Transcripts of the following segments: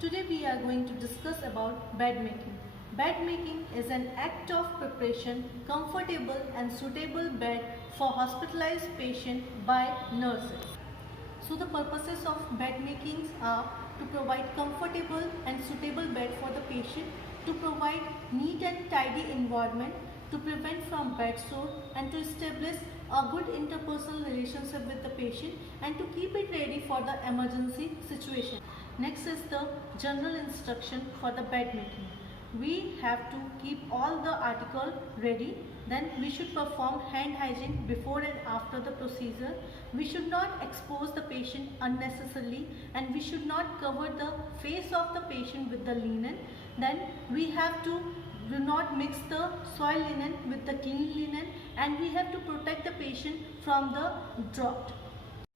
Today we are going to discuss about bed making. Bed making is an act of preparation, comfortable and suitable bed for hospitalized patient by nurses. So the purposes of bed makings are to provide comfortable and suitable bed for the patient, to provide neat and tidy environment, to prevent from bed sore and to establish a good interpersonal relationship with the patient and to keep it ready for the emergency situation. Next is the general instruction for the bed making. We have to keep all the article ready. Then we should perform hand hygiene before and after the procedure. We should not expose the patient unnecessarily and we should not cover the face of the patient with the linen. Then we have to do not mix the soil linen with the clean linen and we have to protect the patient from the draught.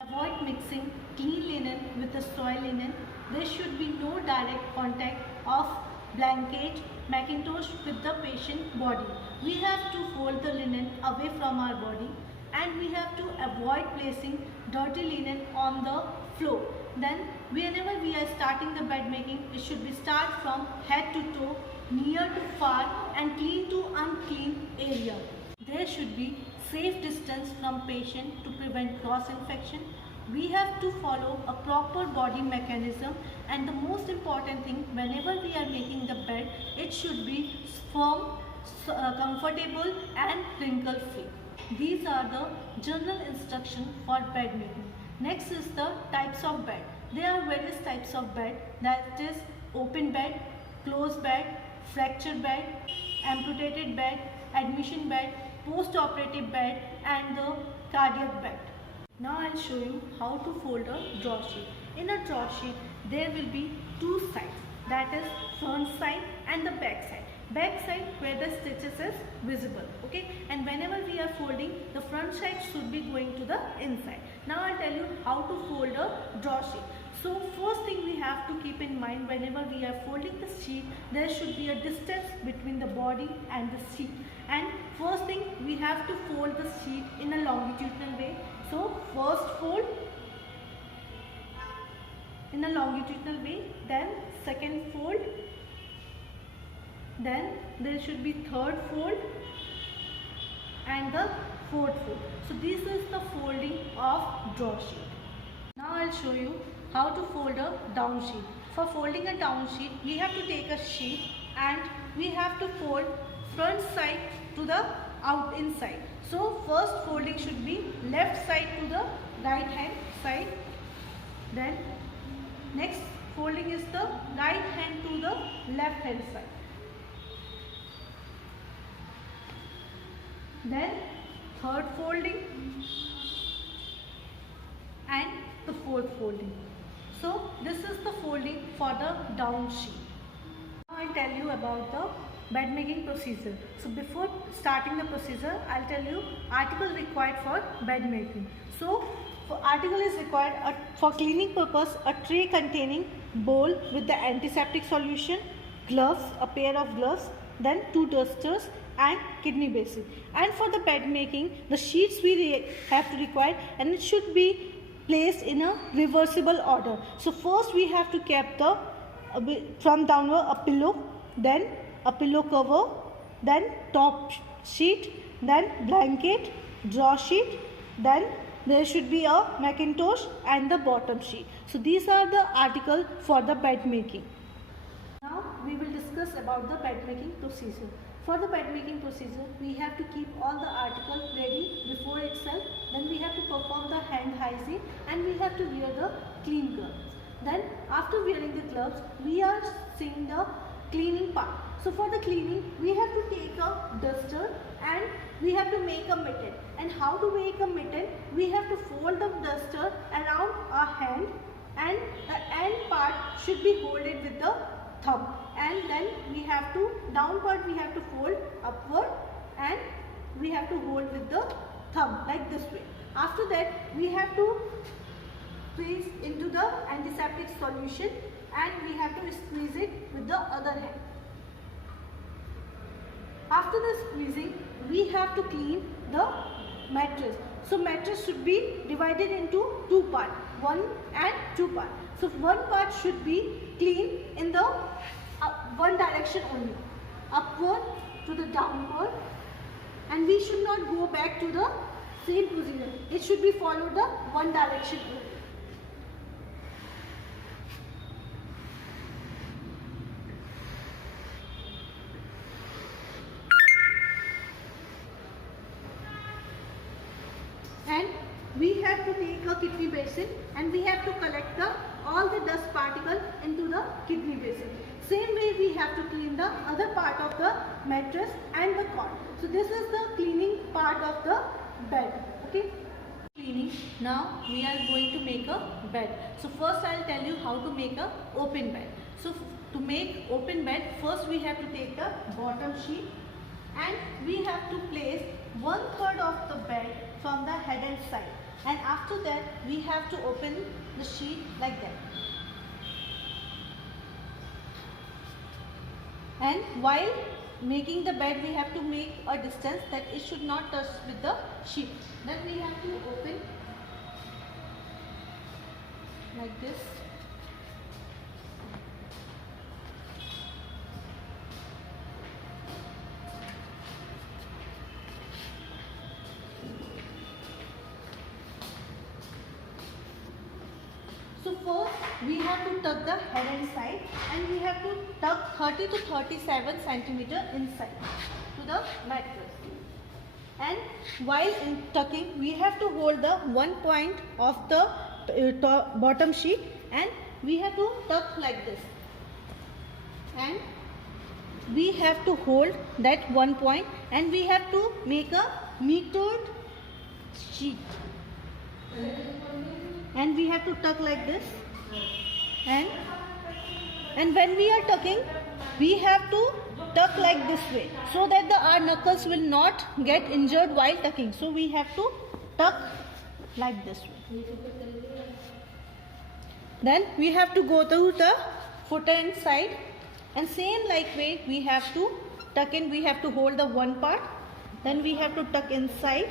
Avoid mixing clean linen with the soil linen. There should be no direct contact of blanket, mackintosh with the patient body. We have to fold the linen away from our body and we have to avoid placing dirty linen on the floor. Then whenever we are starting the bed making, it should be start from head to toe, near to far and clean to unclean area. There should be safe distance from patient to prevent cross infection. We have to follow a proper body mechanism and the most important thing, whenever we are making the bed, it should be firm, comfortable and wrinkle free. These are the general instructions for bed making. Next is the types of bed. There are various types of bed, that is open bed, closed bed, fracture bed, amputated bed, admission bed, post-operative bed and the cardiac bed. Now I will show you how to fold a draw sheet. In a draw sheet there will be two sides, that is front side and the back side. Back side where the stitches is visible, okay, and whenever we are folding, the front side should be going to the inside. Now I will tell you how to fold a draw sheet. So first thing we have to keep in mind, whenever we are folding the sheet, there should be a distance between the body and the sheet. And first thing we have to fold the sheet in a longitudinal way. So first fold in a longitudinal way, then second fold, then there should be third fold and the fourth fold. So this is the folding of draw sheet. Now I will show you how to fold a down sheet. For folding a down sheet, we have to take a sheet and we have to fold front side to the inside. So first folding should be left side to the right hand side. Then next folding is the right hand to the left hand side. Then third folding and the fourth folding. So this is the folding for the down sheet. Now I will tell you about the bed making procedure. So before starting the procedure, I will tell you article required for bed making. So article is required for cleaning purpose, a tray containing bowl with the antiseptic solution, gloves, a pair of gloves, then 2 dusters and kidney basin. And for the bed making, the sheets we have to require, and it should be placed in a reversible order. So first we have to keep the from downward a pillow, then a pillow cover, then top sheet, then blanket, draw sheet, then there should be a mackintosh and the bottom sheet. So these are the articles for the bed making. Now we will discuss about the bed making procedure. For the bed making procedure, we have to keep all the articles ready before itself. Then we have to perform the hand hygiene and we have to wear the clean gloves. Then after wearing the gloves, we are seeing the cleaning part. So for the cleaning, we have to take a duster and we have to make a mitten. And how to make a mitten? We have to fold the duster around our hand and the end part should be folded with the thumb, and then we have to down part we have to fold upward and we have to hold with the thumb like this way. After that we have to squeeze into the antiseptic solution and we have to squeeze it with the other hand. After the squeezing, we have to clean the mattress. So mattress should be divided into two parts. one and two part. So one part should be clean in the one direction only, upward to the downward, and we should not go back to the same position. It should be followed the one direction only. And we have to take a kidney basin and we have to collect all the dust particle into the kidney basin. Same way we have to clean the other part of the mattress and the cot. So this is the cleaning part of the bed. Okay. Cleaning. Now we are going to make a bed. So first I will tell you how to make a open bed. So to make open bed, first we have to take the bottom sheet and we have to place 1/3 of the bed from the head and side, and after that we have to open the sheet like that. And while making the bed we have to make a distance that it should not touch with the sheet. Then we have to open like this. So first we have to tuck the head and side, and we have to tuck 30 to 37 centimeter inside to the mattress. And while tucking we have to hold the one point of the bottom sheet and we have to tuck like this. And we have to hold that one point and we have to make a metered sheet. And we have to tuck like this, and when we are tucking we have to tuck like this way so that our knuckles will not get injured while tucking. So we have to tuck like this way. Then we have to go to the foot and side, and same like way we have to tuck in. We have to hold the one part, then we have to tuck inside,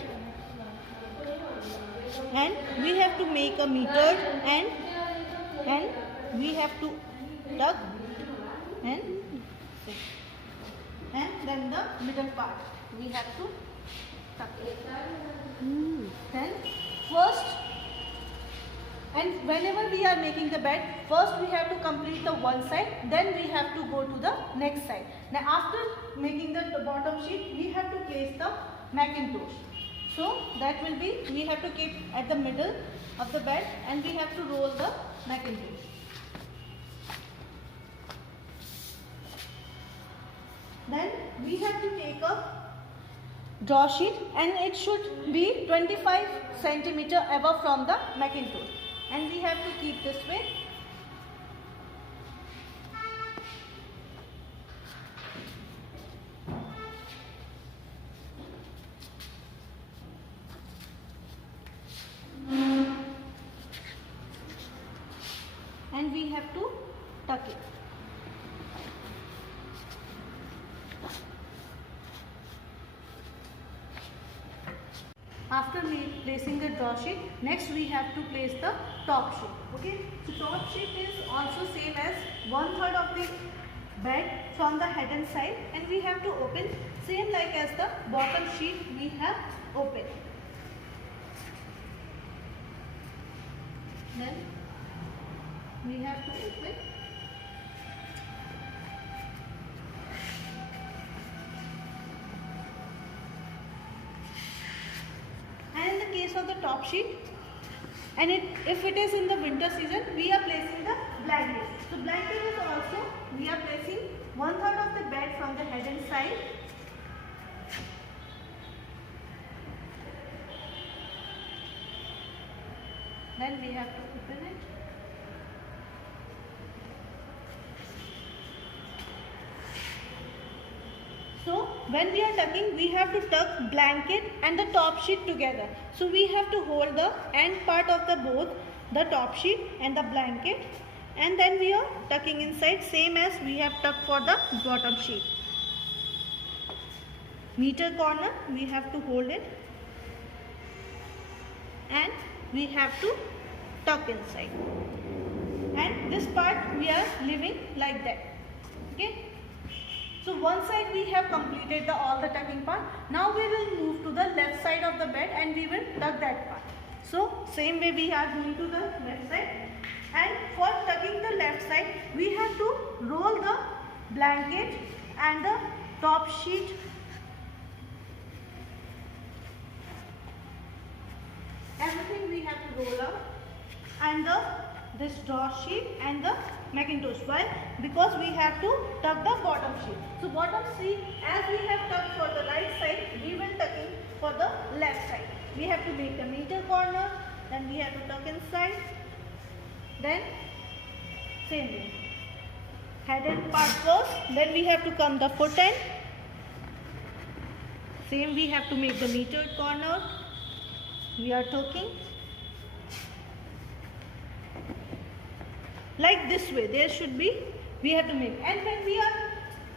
and we have to make a meter, and we have to tuck and then the middle part we have to tuck it. Then first, and whenever we are making the bed, first we have to complete the one side, then we have to go to the next side. Now after making the bottom sheet we have to place the Macintosh. So that will be, we have to keep at the middle of the bed and we have to roll the Macintosh. Then we have to take a draw sheet and it should be 25 centimeter above from the Macintosh, and we have to keep this way. And we have to tuck it. After placing the draw sheet, next we have to place the top sheet. Okay, so top sheet is also same as 1/3 of the bed from the head and side, and we have to open same like as the bottom sheet we have opened. Then we have to open, and in the case of the top sheet, and if it is in the winter season, we are placing the blanket. So blanket is also, we are placing 1/3 of the bed from the head and side, then we have to open it. So when we are tucking, we have to tuck blanket and the top sheet together. So we have to hold the end part of the both, the top sheet and the blanket, and then we are tucking inside same as we have tucked for the bottom sheet. Meter corner we have to hold it, and we have to tuck inside. And this part we are leaving like that. Okay. So one side we have completed all the tucking part. Now we will move to the left side of the bed and we will tuck that part. So same way we are going to the left side, and for tucking the left side we have to roll the blanket and the top sheet everything we have to roll out, and this draw sheet and the Macintosh. Why? Because we have to tuck the bottom sheet. So bottom sheet, as we have tucked for the right side, we will tuck in for the left side. We have to make the meter corner, then we have to tuck inside, then same way. Head end part first, then we have to come the foot end. Same we have to make the meter corner. We are tucking like this way. There should be, we have to make, and when we are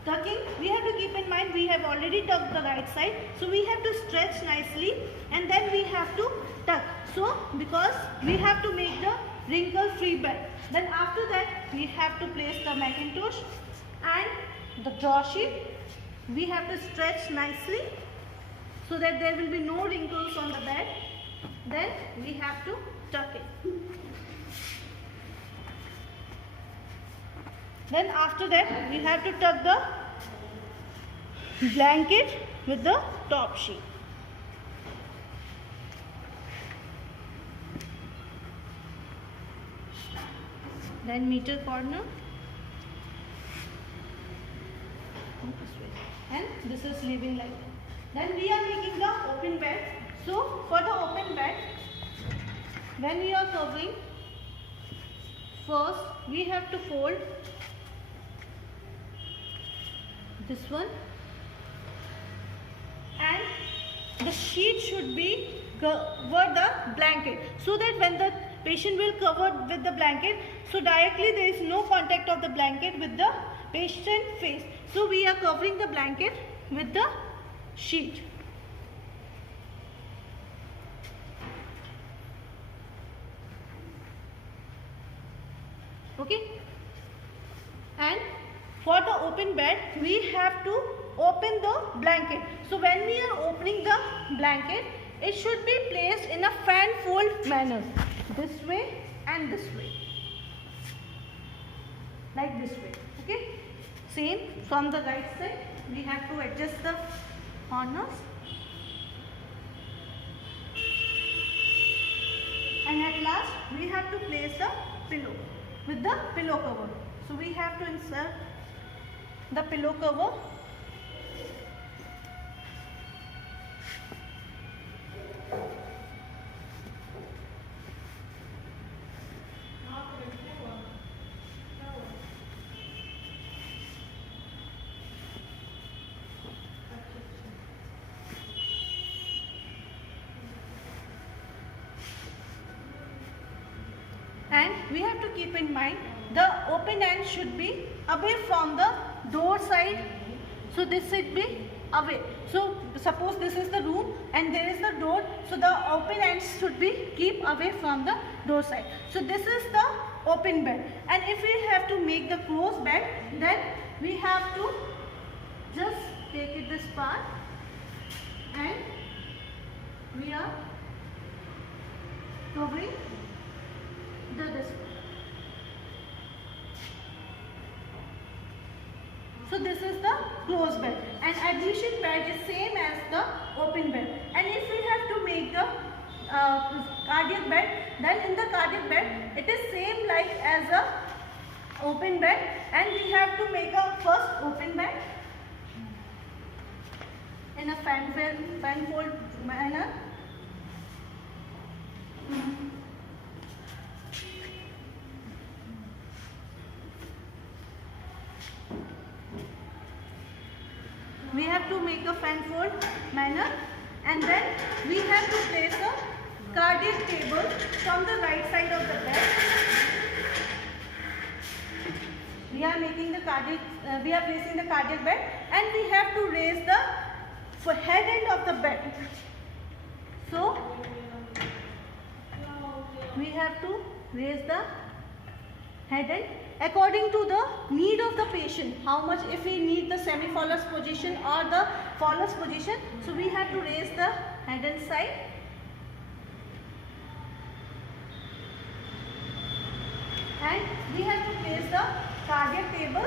tucking we have to keep in mind we have already tucked the right side, so we have to stretch nicely and then we have to tuck. So because we have to make the wrinkle free bed, then after that we have to place the Macintosh and the draw sheet. We have to stretch nicely so that there will be no wrinkles on the bed. Then we have to tuck it. Then after that we have to tuck the blanket with the top sheet. Then meter corner. And this is leaving like that. Then we are making the open bed. So for the open bed, when we are covering, first we have to fold this one, and the sheet should be cover the blanket, so that when the patient will cover with the blanket, so directly there is no contact of the blanket with the patient face. So we are covering the blanket with the sheet. Okay, and for the open bed we have to open the blanket. So when we are opening the blanket, it should be placed in a fan fold manner, this way and this way, like this way. Okay, same from the right side we have to adjust the corners, and at last we have to place the pillow with the pillow cover. So we have to insert the pillow cover and we have to keep in mind the open end should be away from the door side. So this should be away. So suppose this is the room and there is the door, so the open ends should be keep away from the door side. So this is the open bed, and if we have to make the closed bed, then we have to just take it this part and we are covering this part. So this is the closed bed, and admission bed is same as the open bed. And if we have to make the cardiac bed, then in the cardiac bed it is same like as a open bed, and we have to make a first open bed in a fan fold manner. We have to make a fan fold manner, and then we have to place a cardiac table from the right side of the bed. We are making the cardiac, we are placing the cardiac bed, and we have to raise the head end of the bed. So we have to raise the head end according to the need of the patient. How much, if we need the semi-phallus position or the phallus position, so we have to raise the head end side. And we have to place the cardiac table,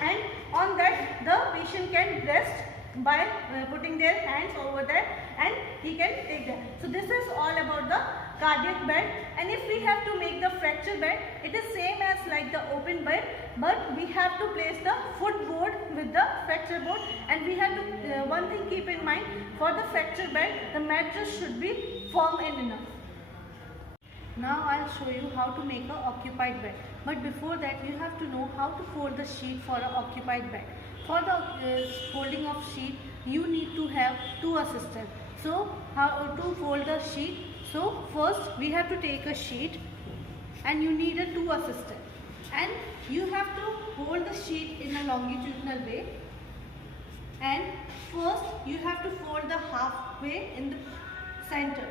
and on that the patient can rest by putting their hands over that, and he can take that. So this is all about the cardiac bed. And if we have to make the fracture bed, it is same as like the open bed, but we have to place the footboard with the fracture board. And we have to one thing keep in mind, for the fracture bed the mattress should be firm and enough. Now I'll show you how to make a occupied bed. But before that, you have to know how to fold the sheet for an occupied bed. For the folding of sheet, you need to have two assistants. So how to fold the sheet? So first we have to take a sheet, and you need a two assistant, and you have to hold the sheet in a longitudinal way, and first you have to fold the halfway in the center.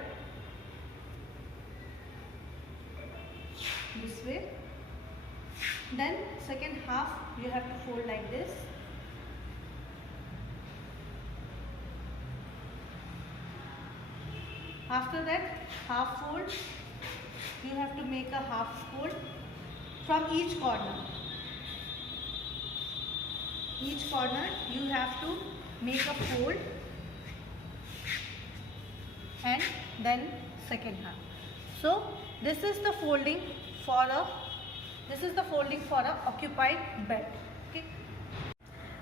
This way. Then second half you have to fold like this. After that, half fold, you have to make a half fold from each corner. Each corner you have to make a fold, and then second half. So this is the folding for a occupied bed. Okay.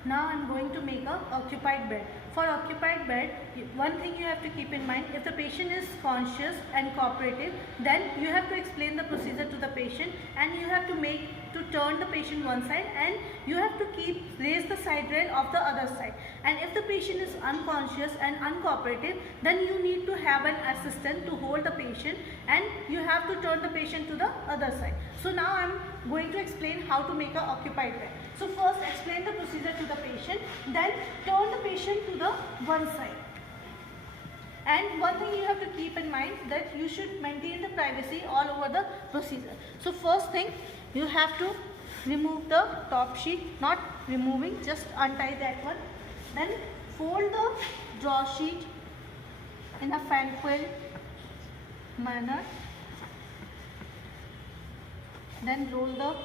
Now I am going to make a occupied bed. For occupied bed, one thing you have to keep in mind, if the patient is conscious and cooperative, then you have to explain the procedure to the patient, and you have to turn the patient one side, and you have to raise the side rail of the other side. And if the patient is unconscious and uncooperative, then you need to have an assistant to hold the patient, and you have to turn the patient to the other side. So now I am going to explain how to make an occupied bed. So first explain the procedure to the patient, then turn the patient to the one side. And one thing you have to keep in mind, that you should maintain the privacy all over the procedure. So first thing, you have to remove the top sheet, not removing, just untie that one. Then fold the draw sheet in a fan coil manner. Then roll the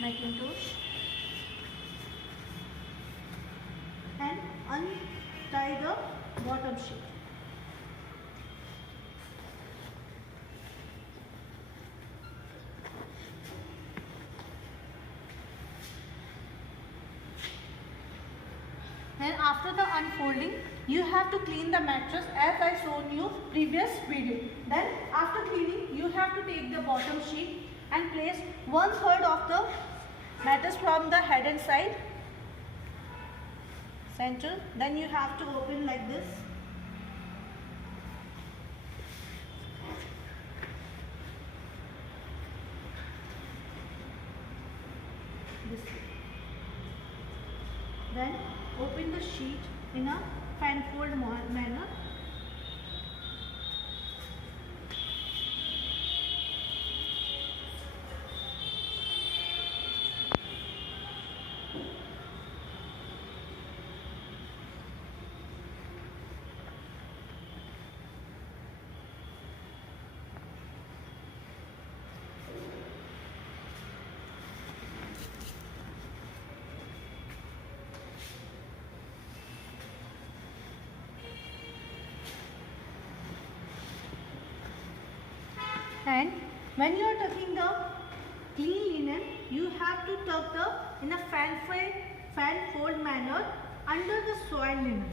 Macintosh and untie the bottom sheet. Then after the unfolding, you have to clean the mattress as I shown you previous video. Then after cleaning, you have to take the bottom sheet and place 1/3 of the mattress from the head and side center. Then you have to open like this. This way. Then open the sheet in a fan fold manner. And when you are tucking the clean linen, you have to tuck in a fan fold manner under the soiled linen.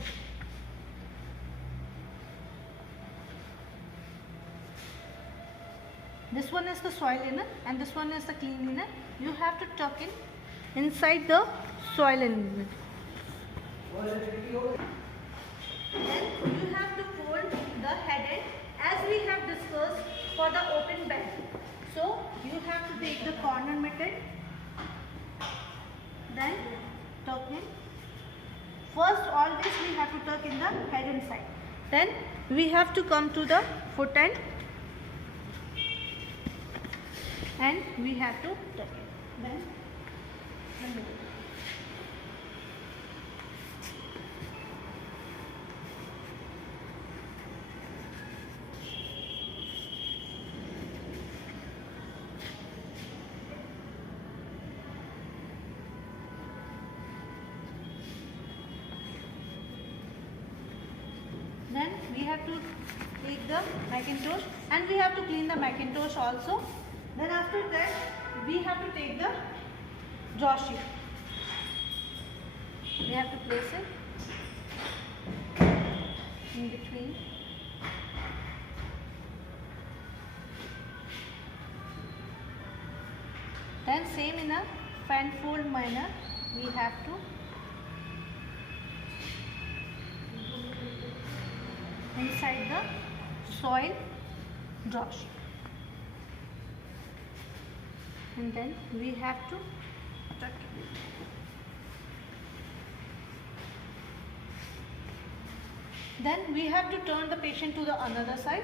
This one is the soiled linen and this one is the clean linen. You have to tuck inside the soiled linen. Then you have to fold the head end as we have discussed for the open bed. So you have to take the corner method, then tuck in. First always we have to tuck in the head and side. Then we have to come to the foot end and we have to tuck it. Then remove it. Then we have to take the Macintosh and we have to clean the Macintosh also. Then after that we have to take the draw sheet. We have to place it in between. Then same in a fan fold manner we have to inside the soil draw sheet, and then we have to tuck it. Then we have to turn the patient to the another side.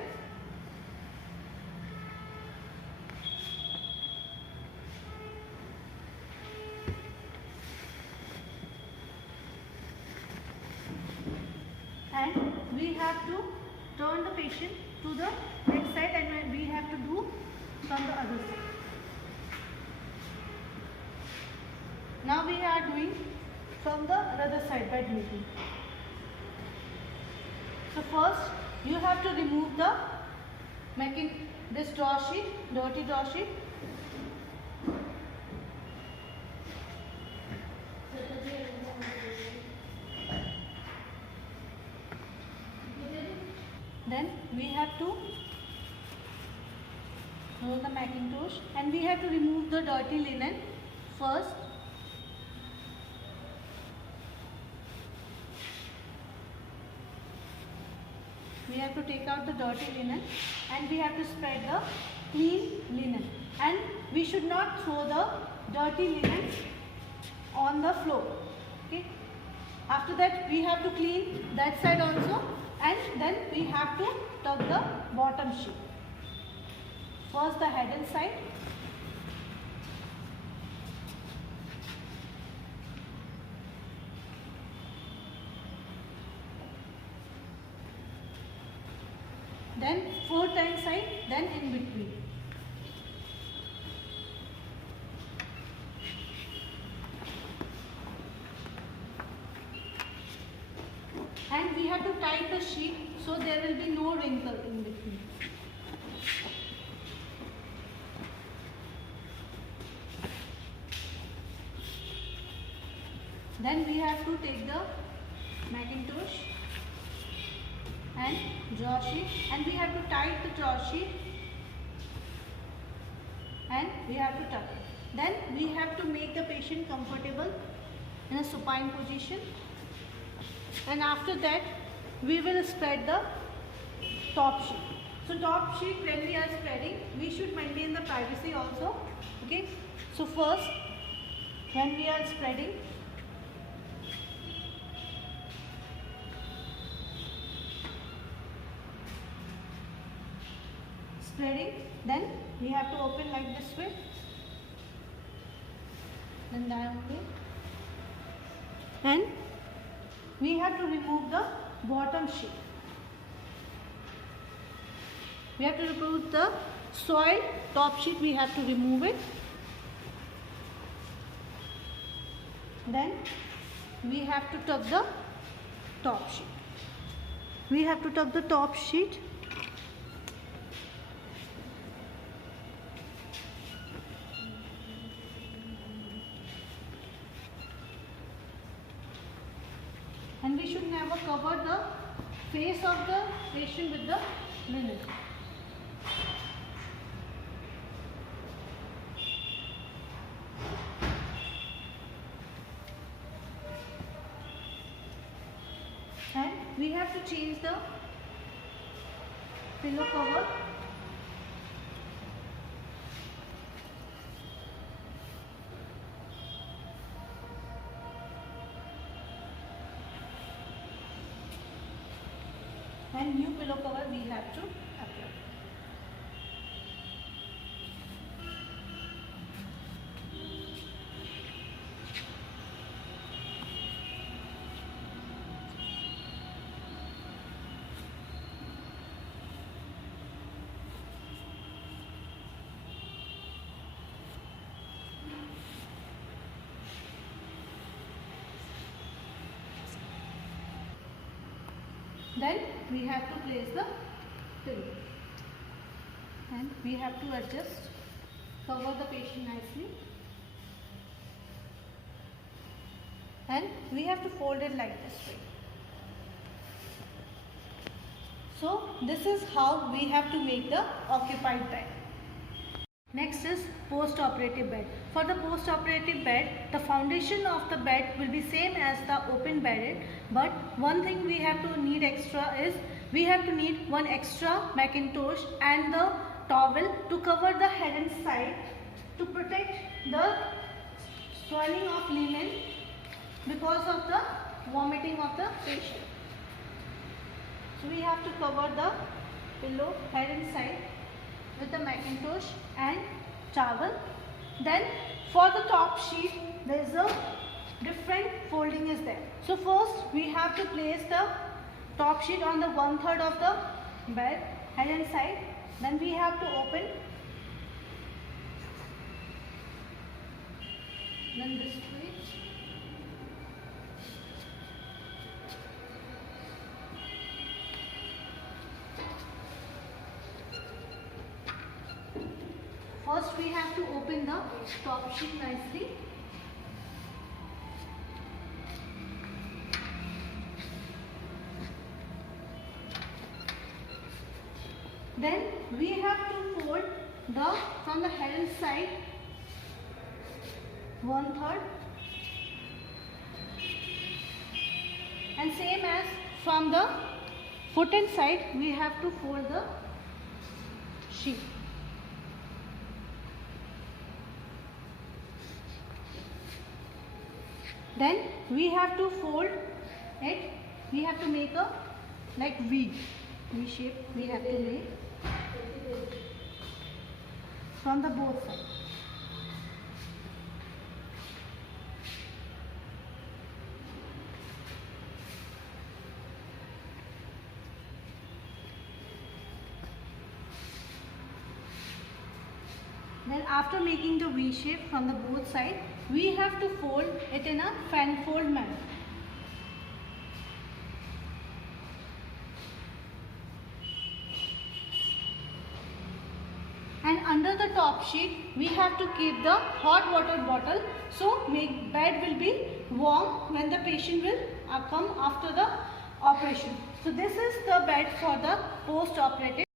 And we have to turn the patient to the next side, and we have to do from the other side. Now we are doing from the other side bed making. So first you have to remove the this draw sheet, dirty draw sheet. Then we have to roll the Macintosh and we have to remove the dirty linen first. We have to take out the dirty linen and we have to spread the clean linen, and we should not throw the dirty linen on the floor. Okay. After that we have to clean that side also, and then we have to tuck the bottom sheet. First the head inside. Then 4 times side, then in between. And we have to tie the sheet so there will be no wrinkle in between. Then we have to take the Macintosh and draw sheet, and we have to tie the draw sheet and we have to tuck it. Then we have to make the patient comfortable in a supine position, and after that we will spread the top sheet. So top sheet, when we are spreading, we should maintain the privacy also. Okay. So first when we are spreading, then we have to open like this way, then down way, and we have to remove the bottom sheet. We have to remove the soil top sheet, we have to remove it. Then we have to tuck the top sheet. We have to tuck the top sheet. And we should never cover the face of the patient with the linen. And we have to change the pillow cover. And new pillow cover we have to apply. Then we have to place the pillow and we have to adjust, cover the patient nicely, and we have to fold it like this way. So this is how we have to make the occupied bed. Next is post-operative bed. For the post-operative bed, the foundation of the bed will be same as the open bedded, but one thing we have to need extra is we have to need one extra Macintosh and the towel to cover the head and side to protect the swelling of linen because of the vomiting of the patient. So we have to cover the pillow, head and side with the Macintosh and towel. Then for the top sheet, there is a different folding is there. So first we have to place the top sheet on the 1/3 of the bed, head and side. Then we have to open. Then this way. First we have to open the top sheet nicely. Then we have to fold from the head and side 1/3, and same as from the foot and side we have to fold the sheet. Then we have to fold it. We have to make a like V shape. We have to make from the both sides. Then after making the V shape from the both sides, we have to fold it in a fan fold manner. And under the top sheet, we have to keep the hot water bottle, so bed will be warm when the patient will come after the operation. So this is the bed for the post-operative.